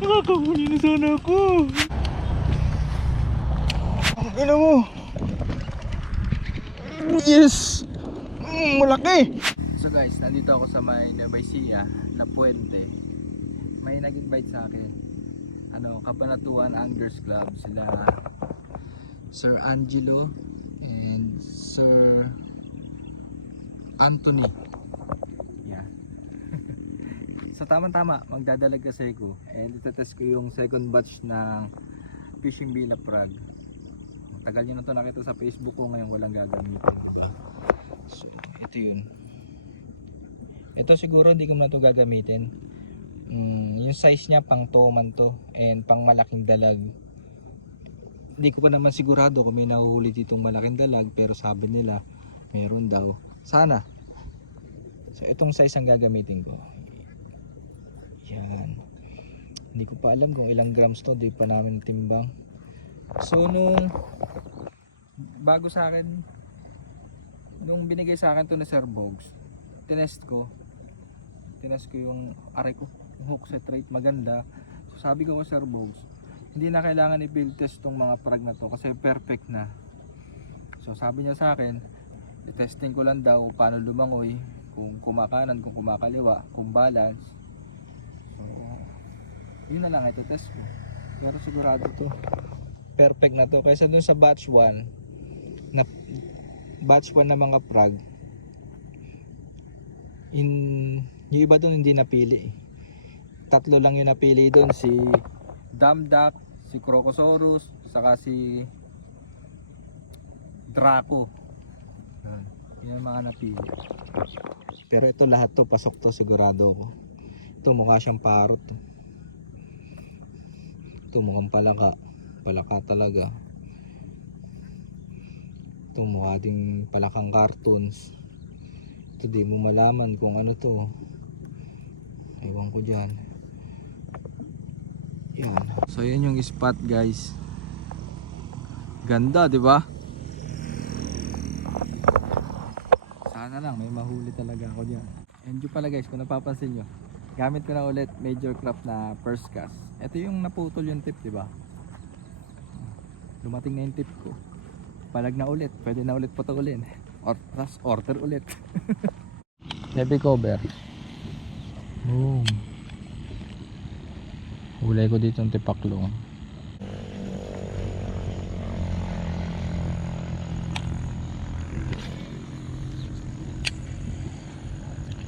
Nakakahuli na sana ako. Ang ina mo. Yes. Malaki. So guys, nandito ako sa may Nueva Ecija na puente. May nag-invite sa akin. Kabanatuan Anglers Club. Sila Sir Angelo and Sir Anthony. Yeah. So tama-tama, magdadalag kasi ko. And itetest ko yung second batch ng Fishing Villa Prague. Tagal nyo na ito nakita sa Facebook ko, ngayon walang gagamitin. So ito yun. Ito siguro hindi ko na ito gagamitin. Yung size niya pang toman to and pang malaking dalag. Hindi ko pa naman sigurado kung may nahuhuli ditong malaking dalag, pero sabi nila meron daw. Sana. So itong size ang gagamitin ko. Yan. Hindi ko pa alam kung ilang grams to, di pa namin timbang. So bago sa akin, nung binigay sa akin to na Sir Bogs, tinest ko yung aray ko, yung hook set rate maganda. So sabi ko Sir Bogs, hindi na kailangan i-field test tong mga prag na to kasi perfect na. So sabi niya sa akin, i-testing ko lang daw paano lumangoy, kung kumakanan, kung kumakaliwa, kung balance. So yun na lang ito test ko. Pero sigurado to perfect na to kaysa dun sa batch 1 na mga prag. Yung iba dun hindi napili. Tatlo lang yung napili dun, si Damdak, si Crocosaurus, saka si Draco. Yun ang mga napili. Pero ito lahat to pasok to, sigurado ko. Ito mukha siyang parrot. Ito mukhang palaka talaga. Ito mukha ding palakang cartoons. Ito di mo malaman kung ano to. Ewan ko dyan. Yan. So yan yung spot guys. Ganda, di ba? Sana lang may mahuli talaga ako dyan. And yun pala guys, kung napapansin nyo, gamit ko na ulit Major Craft na first cast. Ito yung naputol yung tip, di ba? Dumating na yung tip ko. Palag na ulit, pwede na ulit putulin. Order ulit. Heavy cover. Boom. Hulay ko dito ng tipaklong.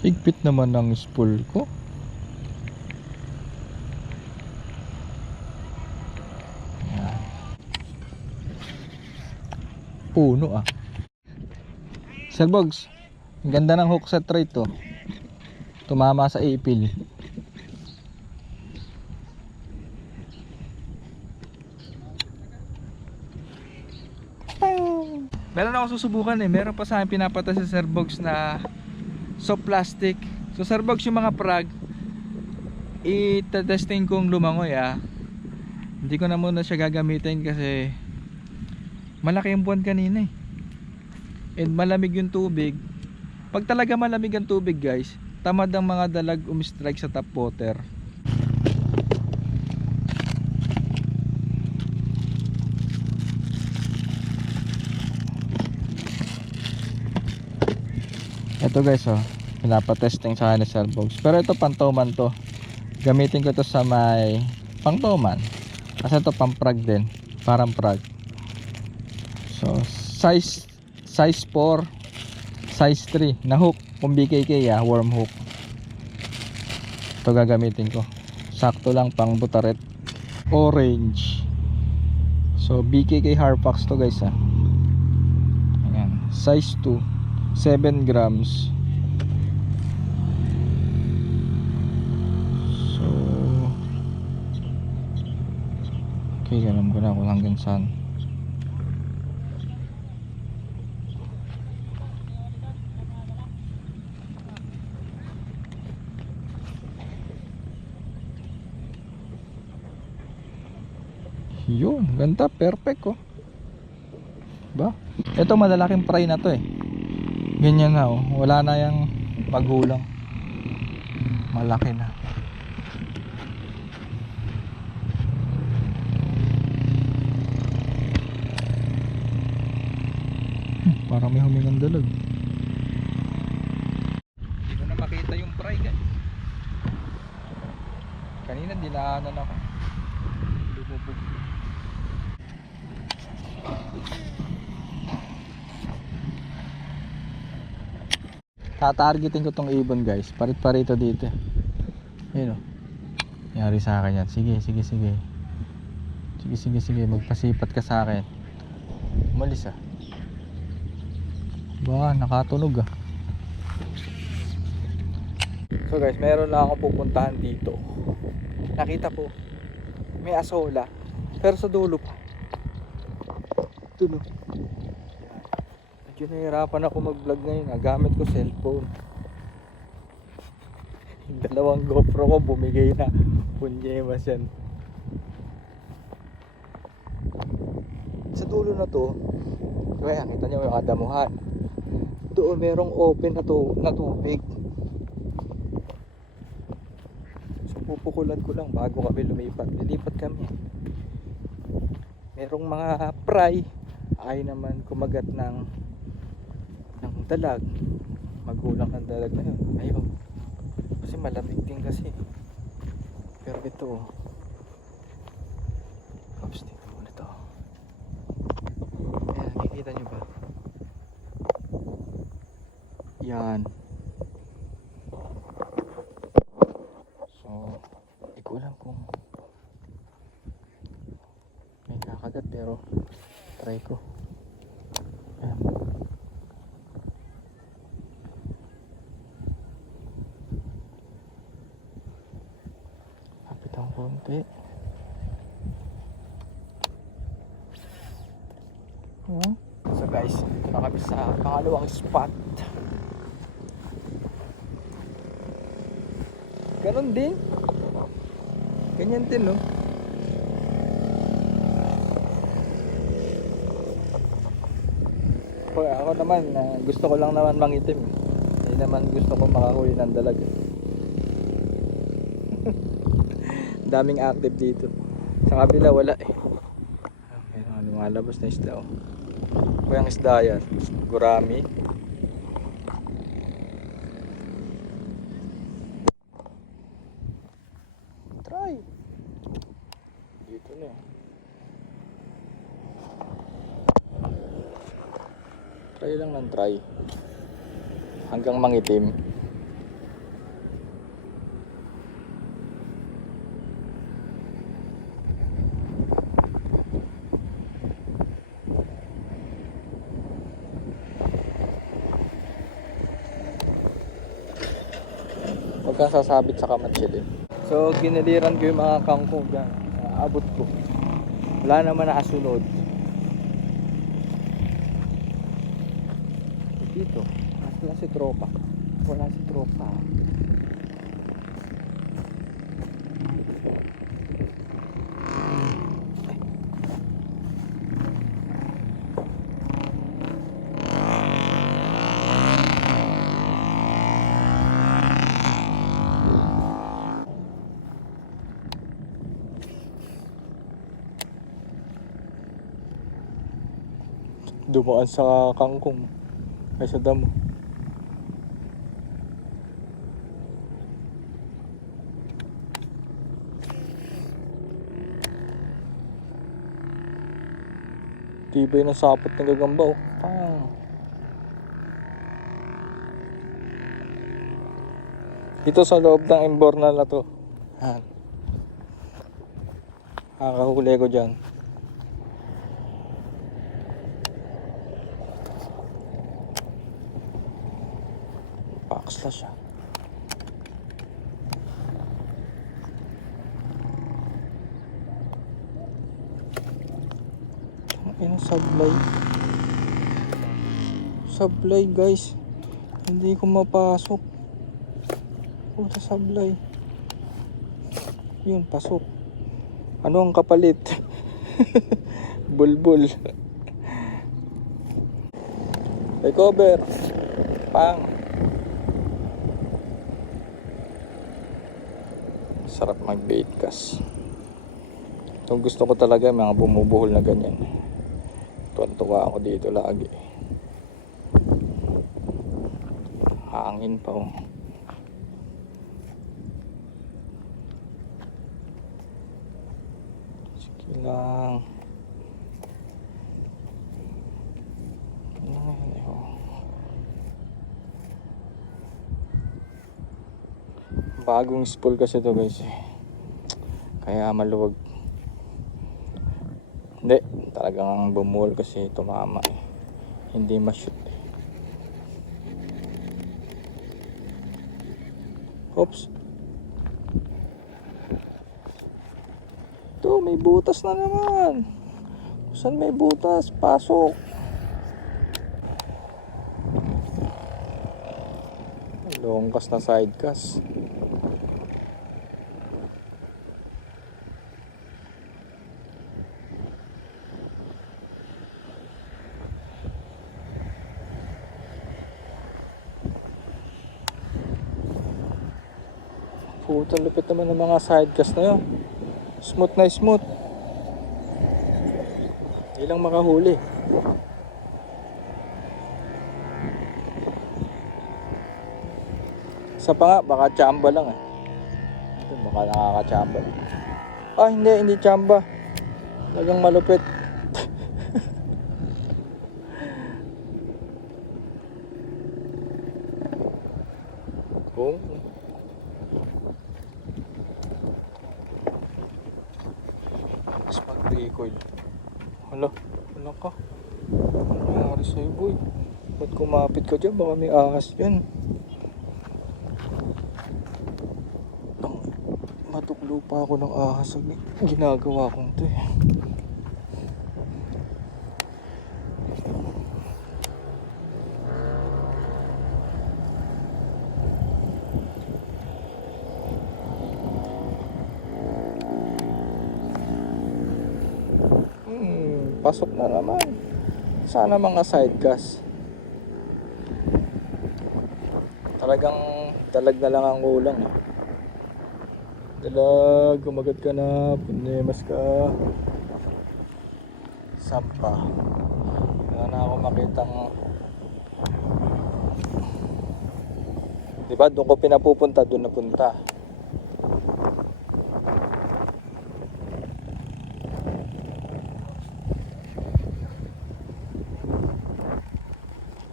Higpit naman ng spool ko. Puno ah. Sir Bogs, ang ganda ng hook set rate to. Tumama sa ipil. Meron ako susubukan meron pa sa akin pinapata si Sir Bogs na soft plastic. So Sir Bogs, yung mga prag itetesting kong lumangoy Hindi ko na muna siya gagamitin kasi malaki yung buwan kanina and malamig yung tubig. Pag talaga malamig ang tubig guys, tamad ang mga dalag umistrike sa top water. Ito guys pinapatesting sa akin ni Sir Bogs. Pero ito pantoman to. Gamitin ko to sa may pangtoman. Kasi ito pang prag din, parang prag. So size 4, size 3 na hook, kung BKK worm hook. Ito gagamitin ko. Sakto lang pang butaret. Orange. So BKK Harpax to guys Ayan, size 2, 7 grams. So okay, alam ko na kung hanggang saan. Yun, ganda, perfect ba? Ito malalaking fry na to ganyan na wala na yung magulang, malaki na. Parang may humingang dalag. Hindi ko na makita yung fry guys. Kanina dinaanan ako. Lumubog. Tatargetin ko tong ibon guys. Parit-parito dito. Ayun o. Yari sa akin yan. Sige, sige, sige. Sige, sige, sige. Magpasipat ka sa akin. Umalis ah. Ba, nakatunog ah. So guys, meron lang ako pupuntahan dito. Nakita ko may asola. Pero sa dulo pa. Ito no. Medyo nahihirapan ako mag-vlog ngayon. Gamit ko cellphone. Dalawang GoPro ko bumigay na. Punyemas yan. Sa dulo na to, kaya kita nyo yung adamuhan. Doon merong open na tubig. So pupukulan ko lang bago kami lumipat. Lilipat kami. Merong mga fry. Ay naman kumagat ng dalag. Magulang ng dalag na yun. Ayun. Kasi malamig din kasi. Pero ito oops, dito muna to. Ayan, nakikita nyo ba? Yan. So, hindi ko alam kung may kakagat pero try ko. Ayan. Kapit ang konti. So guys, ito na kami sa pangalawang spot. Ganon din. Ganyan din no. Ako naman, gusto ko lang naman mangitim. Hindi naman gusto ko makahuli ng dalag. Daming active dito. Sa kabila wala eh. May lumalabas na isda oh. Kuyang isda yan. Gurami. Try. Dito na eh. Try lang ng try. Hanggang mangitim. Sasabit sa kamatsili. So giniliran ko yung mga kangkong dyan. Abot ko. Wala naman nakasunod. Dito. Wala si tropa. Wala si tropa. Dumaan sa kangkong ay sa damo. Tibay ng sapot ng gagamba oh. Ito sa loob ng imbornal na to. Nakakahuli ko dyan. Paksla siya. Ang sablay. Sablay guys. Hindi ko mapasok. Puta sablay. Yun, pasok. Ano ang kapalit? Bulbul. May cover. Pang. Sarap mag-bait cast. Itong gusto ko talaga mga bumubuhol na ganyan. Tuwan-tuwa ako dito lagi. Hangin pa oh. Sige lang. Bagong spool kasi to guys eh. Kaya maluwag. Hindi, talagang bumuhol kasi tumama eh. Hindi ma-shoot eh. Oops. Ito, may butas na naman. Saan may butas? Pasok. Longkas na sidecast. Putang lupit naman ng mga sidecast na yun. Smooth na smooth. Hindi lang makahuli. Isa pa nga, baka chamba lang eh. Ito, baka nakaka-chamba. Ah, hindi chamba. Talagang malupit. Oh. Tapos mag-recoil. Hala ka. Ano nangyari sa'yo boy? Ba't kumapit ka dyan? Baka may ahas dyan. Matuklo pa ako ng ahas sa ginagawa kong to eh. Pasok na naman. Sana mga sidecast. Talagang dalag na lang ang kulang eh. Dalag, kumagat ka na, punemas ka. Sampa. Wala na ako makitang. Diba doon ko pinapupunta, doon napunta.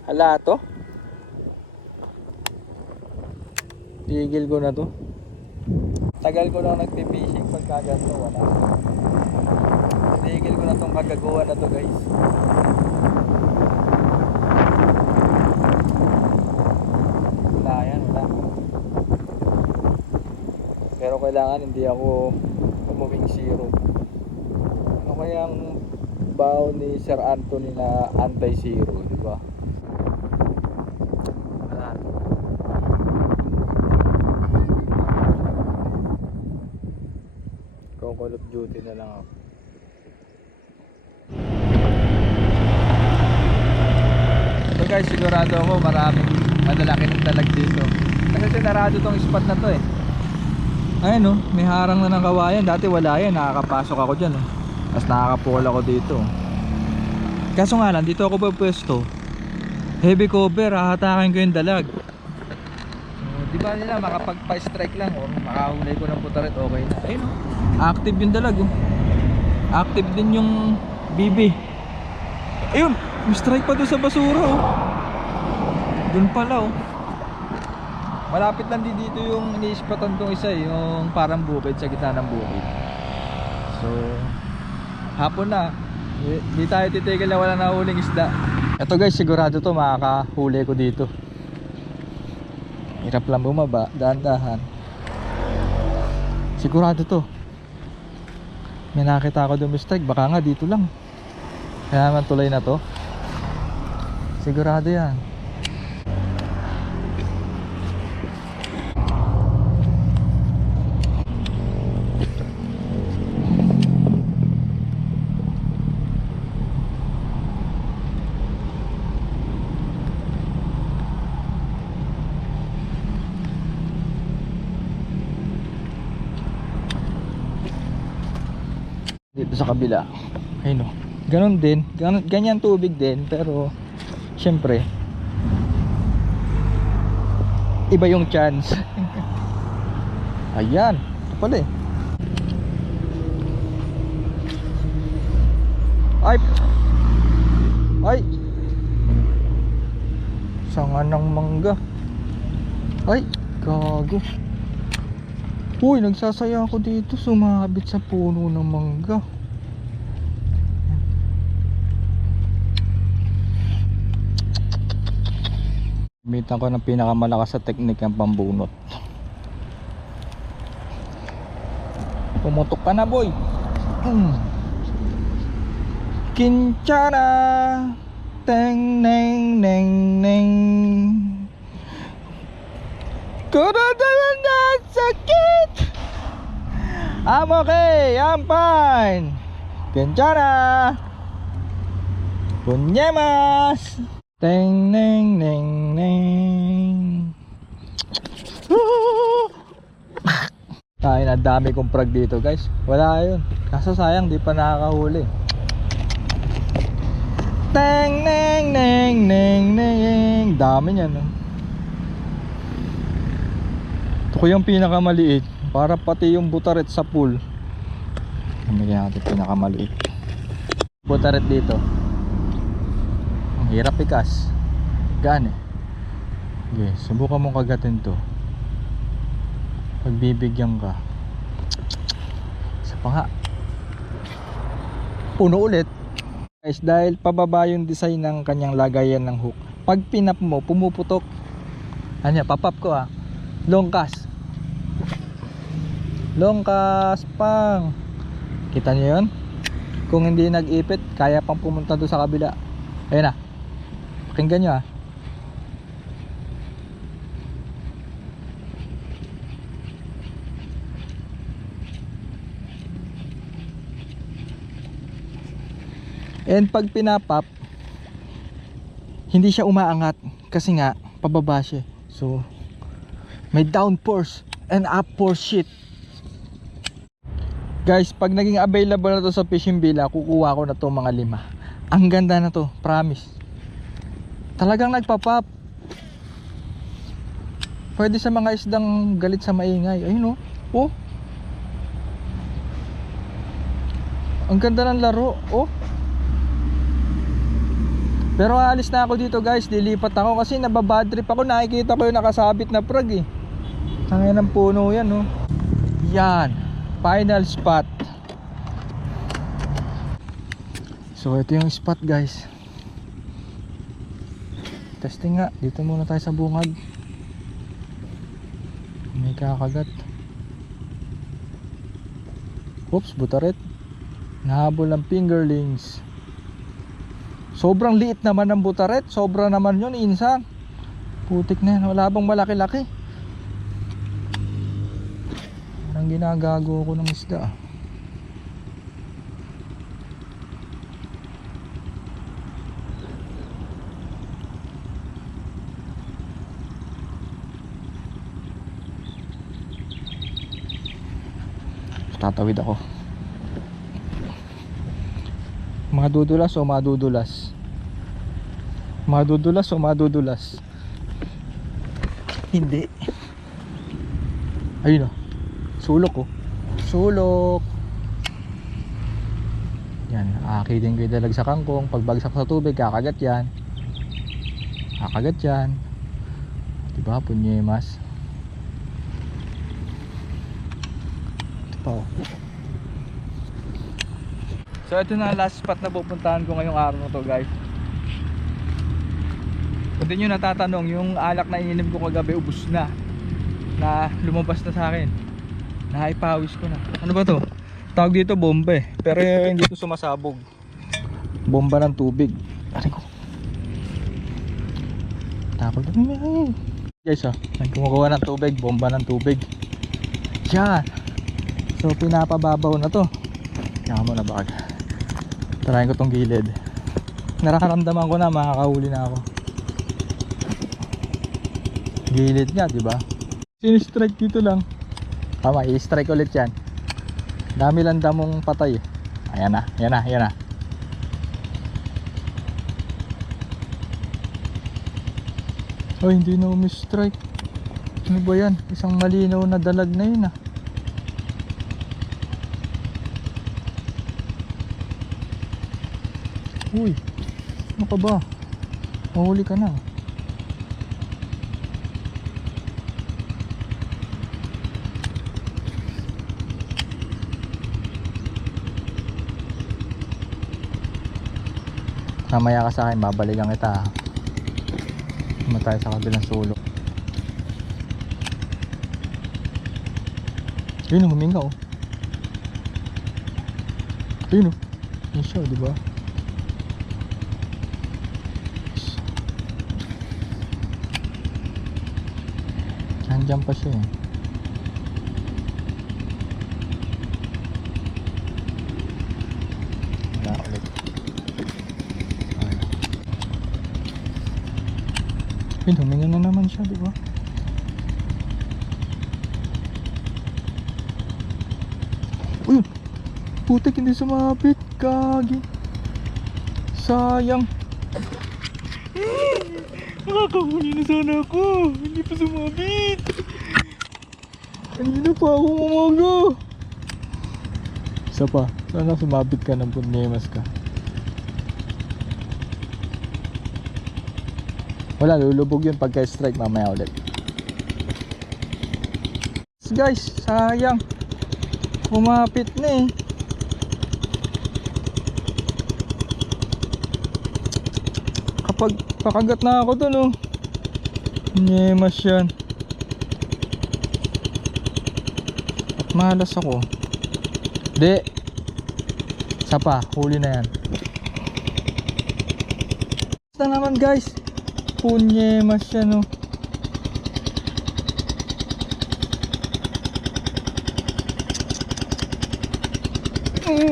Hala to. Tigil ko na to. Tagal ko lang nagpipishing pagka ganito, wala. Tigil ko na tong kagagawa na to guys. Wala yan, wala. Pero kailangan hindi ako umuming zero. Ano kayang bao ni Sir Anthony na anti-zero, di ba? Call of Duty na lang ako. So guys, sigurado ako maraming malalaki ng dalag dito. Kasi sinarado tong spot na to eh. Ayun oh, may harang na ng kawayan. Dati wala yan, nakakapasok ako dyan oh. Tapos nakakapukol ako dito. Kaso nga lang, dito ako pa pwesto. Heavy cover, hahatakin ko yung dalag. Di ba nila makapagpa-strike lang o makahulay ko ng putaret, okay na. Ayun oh, active yung dalag oh. Active din yung BB. Ayun, may strike pa doon sa basura oh. Doon pala oh. Malapit lang din dito yung iniispatan kong isa eh, yung parang bukid sa gitna ng bukid. So hapon na, di tayo titigil na wala na huling isda. Ito guys, sigurado to makakahuli ko dito. Hirap lang bumaba, dahan-dahan. Sigurado to. May nakita ako doon strike, baka nga dito lang. Kaya naman tulay na to. Sigurado yan. Dito sa kabila ayun o, ganon din, ganyan tubig din, pero syempre iba yung chance. Ayan, ito pala eh. Ay, sanga ng mangga. Ay, gago. Uy, nagsasaya ako dito, sumabit sa puno ng mangga. Gamitan ko ng pinakamalakas sa teknik ng pambunot. Pumutok ka na, boy. Kinchana, teng neng neng neng. Kuradalan na sakit. I'm okay, I'm fine. Kinchana, punyemas, teng neng neng neng. Tayo na, dami kong prag dito guys. Wala yun, kaso sayang di pa nakakahuli. Teng neng neng neng neng. Dami niyan, no? Ito ko yung pinakamaliit, para pati yung butaret sa pool. Namigyan natin pinakamaliit. Butaret dito, ang hirap ikas. Gaan eh. Okay, subukan mong kagatin to. Pagbibigyan ka. Isa pa nga. Puno ulit. Guys, dahil pababa yung design ng kanyang lagayan ng hook, pag pinap mo, pumuputok. Ano, papap ko ah. Longkas. Longkas pang. Kita nyo yun? Kung hindi nag-ipit, kaya pang pumunta doon sa kabila. Ayun na. Pakinggan nyo ah. And pag pinapap, hindi siya umaangat kasi nga pababa siya. So may down force and up force shit. Guys, pag naging available na to sa fishing villa, kukuha ko na to mga 5. Ang ganda na to, promise. Talagang nagpapap. Pwede sa mga isdang galit sa maingay. Ayun oh. Oh. Ang ganda ng laro. Oh. Pero aalis na ako dito guys, dilipat ako kasi nababadrip ako, nakikita ko yung nakasabit na prag eh. Tangin ng puno yan no. Yan, final spot. So ito yung spot guys. Testing nga, dito muna tayo sa bungad. May kakagat. Oops, butaret. Nahabol ng fingerlings. Sobrang liit naman ng butaret. Sobra naman yun, insang. Putik na yan. Wala bang malaki-laki. Parang ginagago ko ng isda. Tatawid ako. Madudulas o madudulas? Madudulas o madudulas? Hindi. Ayun o. Sulok o. Sulok. Yan. Akitin ko yung dalag sa kangkong. Pagbagsak sa tubig, kakagat yan. Kakagat yan. Diba? Punyemas. Ito pa o. So ito na last spot na pupuntahan ko ngayong araw na to guys. Kung di nyo natatanong, yung alak na ininom ko kagabi ubos na. Na lumabas na sa akin. Naipawis ko na. Ano ba to? Tawag dito bomba eh. Pero hindi ito sumasabog. Bomba ng tubig. Aray ko. Tapos guys kumukuha ng tubig. Bomba ng tubig. Yan. So pinapababaw na to. Kaya mo na baka. Tarayin ko tong gilid. Nararamdaman ko na makakahuli na ako. Gilid nga, di ba? Sinistrike dito lang. Tama, i-strike ulit yan. Dami lang damong patay. Ayan na, ayan na, ayan na. Oh, hindi na umi-strike. Ano ba yan? Isang malinaw na dalag na yun ah. Uy, ano ka ba? Mahuli ka na. Mamaya ka sa akin, babalikan kita. Naman tayo sa kabilang sulok. Yun, huminga oh. Yun oh. Yun siya, diba? Nandiyan pa siya eh. Wala ulit. Yun, huminga na naman siya, diba? Uy! Putik, hindi sumabit. Kagi. Sayang. Makakahuli na sana ako. Hindi pa sumabit. Kanina pa ako umaga. Isa pa. Sana sumabit ka ng punyemas ka. Wala, lulubog yun pagka strike mamaya ulit. Guys, sayang. Kumapit na eh. Kapag pakagat na ako dun oh. Nyemas yan. At malas ako. Di. Isa pa, huli na yan. Basta naman guys. Punyemas yan oh.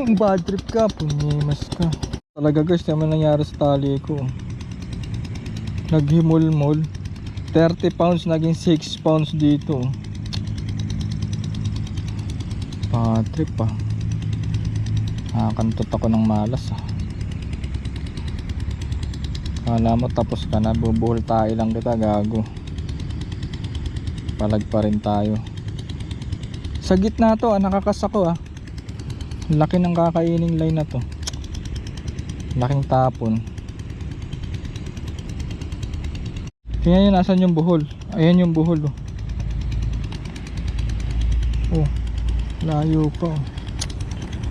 Bad trip ka, punyemas ka. Talaga guys, naman nangyari sa tali ko. Naghimol-mol 30 pounds naging 6 pounds dito. Bad trip pa. Nakakantot ako ng malas ah. Kala mo tapos ka na, bubuhol tayo lang kita, gago. Palag pa rin tayo. Sa gitna to nakakas ako ah. Laki ng kakaining line na to. Laking tapon. Tingnan nyo nasan yung buhol. Ayan yung buhol oh. Oh, layo pa oh.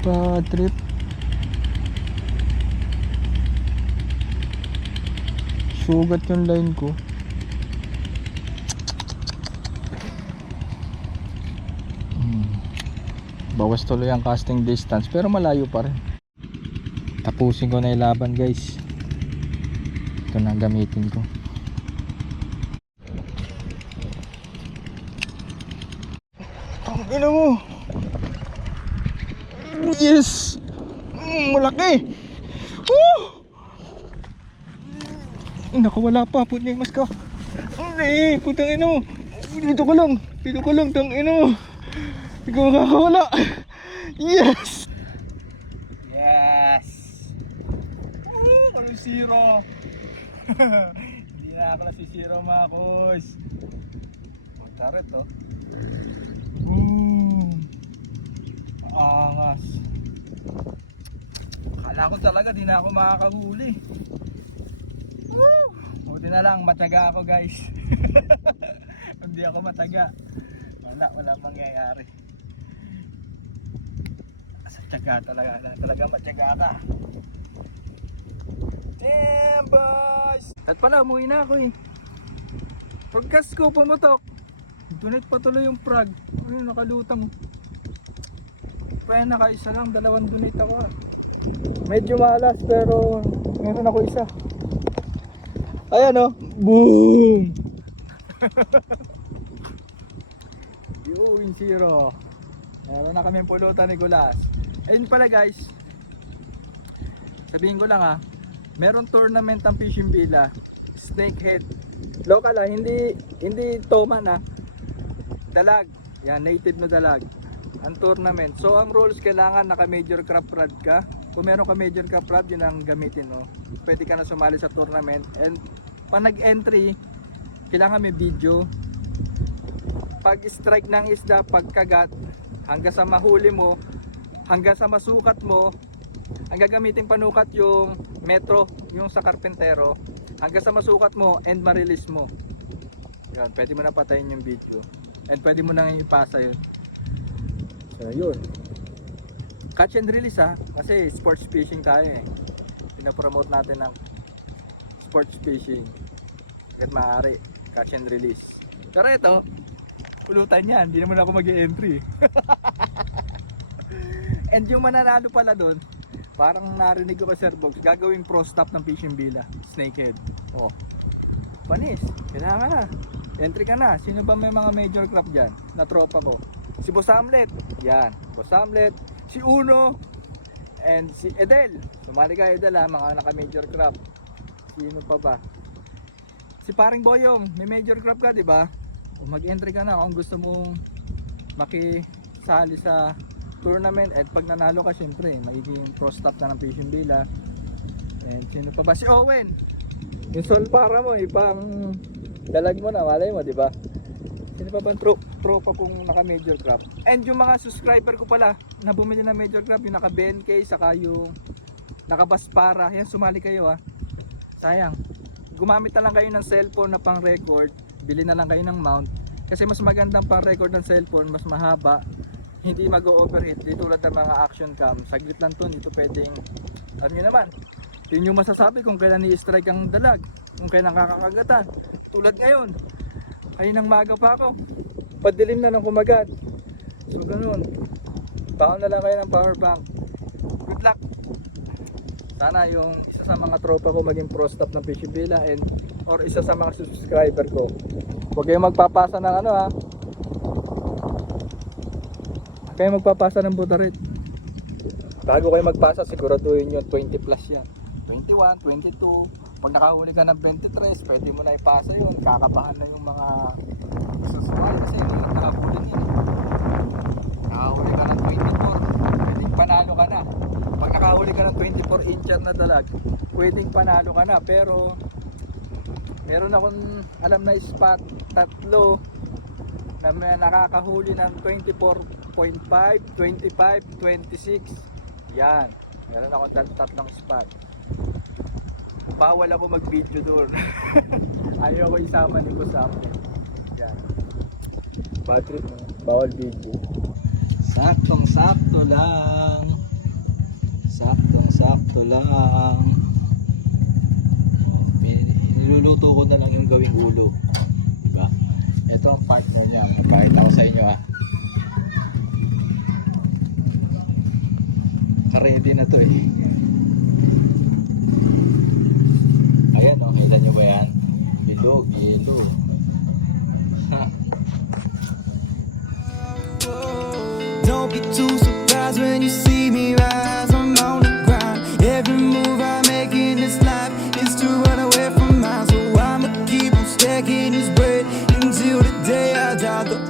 Bad trip. Sugat yung line ko. Bawas tuloy ang casting distance pero malayo pa rin. Tapusin ko na yung laban guys. Ito na gamitin ko. Ang ina mo. Yes. Malaki. Naku, wala pa. Punyemas ka. Ay, putang ina mo. Dito ka lang. Dito ka lang, tang ina mo. Ikaw makakawala. Yes. Yes. Parang zero. Hindi na ako nasisiro mga kuys. Magtaret to. Maangas. Akala ko talaga di na ako makakahuli. Buti na lang matyaga ako guys. Hindi ako matyaga. Wala mangyayari. Sa tiyaga talaga matyaga ka. Damn boys. At pala umuwi na ako eh. Pagkas ko pumutok, donate pa tuloy yung frog. Ano, nakalutang. Kaya nakaisa lang, 2 donate ako ah. Medyo malas pero meron ako isa. Ayan oh, boom. Yung zero. Meron na kaming pulutan ni Gulas. Ayun pala guys, sabihin ko lang ha, meron tournament ang Fishing Villa, Snakehead. Local ah, hindi toman ah. Dalag, yan, native na dalag ang tournament. So ang rules, kailangan naka major craft rod ka. Kung meron ka major craft rod, yun ang gamitin mo. Pwede ka na sumali sa tournament. And pag nag-entry, kailangan may video. pag-strike ng isda, pagkagat, hanggang sa mahuli mo, hanggang sa masukat mo, ang gagamitin panukat yung metro, yung sa karpentero, hanggang sa masukat mo and ma-release mo. Yan, pwede mo na patayin yung video. And pwede mo nang ipasa yun. So yun. Catch and release ha, kasi sports fishing tayo eh. Pinapromote natin ng sports fishing. Kahit maaari, catch and release. Pero ito, pulutan yan, hindi naman ako mag-e-entry. And yung mananalo pala doon, parang narinig ko kay Sir Bogs, gagawing pro stop ng fishing bila, snakehead. Oh, panis, kailangan na. Entry ka na. Sino ba may mga major craft dyan na tropa ko? Si Boss Hamlet, yan, Boss Hamlet, si Uno, and si Edel. Sumali ka Edel ha, mga naka major craft. Sino pa ba? Si Paring Boyong, may major craft ka, di ba? Mag-entry ka na kung gusto mong makisali sa tournament. At pag nanalo ka, syempre magiging pro stop na ng fishing bila. And sino pa ba? Si Owen, yung sol para mo, ipang dalag mo na, malay mo, di ba? Sino pa ba ang tropa kung naka major craft? And yung mga subscriber ko pala na bumili ng major craft, yung naka BNK saka yung naka Baspara, yan, sumali kayo ha. Sayang, gumamit na lang kayo ng cellphone na pang record, bili na lang kayo ng mount, kasi mas magandang pang record ng cellphone, mas mahaba, hindi mag-overheat, di tulad ng mga action cam. Saglit lang to, dito pwedeng, alam nyo naman, yun yung masasabi kung kailan i-strike ang dalag, kung kailan kakakagatan. Tulad ngayon, kaninang maaga pa ako, padilim na ng kumagat. So ganun, baka na lang kayo ng power bank. Good luck. Sana yung isa sa mga tropa ko maging pro stop ng fishing bila, and or isa sa mga subscriber ko. Huwag kayong magpapasa ng ano ha. Huwag kayong magpapasa ng butarit. Bago kayo magpasa, siguraduhin nyo 20 plus yan. 21, 22. Pag nakahuli ka ng 23, pwede mo na ipasa yun. Kakabahan na yung mga susumali kasi hindi na nakahuli yun. Nakahuli ka ng 24, pwedeng panalo ka na. Pag nakahuli ka ng 24 incher na dalag, pwedeng panalo ka na. Pero meron akong alam na spot, tatlo na may nakakahuli ng 24.5, 25, 26. Yan, meron akong tatlong spot. Bawal ako mag-video doon. Ayaw ko isama ni Boss Hamlet. Yan, bad trip mo, bawal video. Saktong sakto lang, saktong sakto lang. Niluluto ko na lang yung gawing ulo, diba? Ito ang partner niya, magkahit ako sa inyo ha. Ka-ready na to eh. Ayan o, kita nyo ba yan? Bilog, yellow. Don't be too surprised when you see me rise. I'm on the grind. Every move I make in this life is to run away from mine. So I'ma keep on stacking this bread until the day I die. The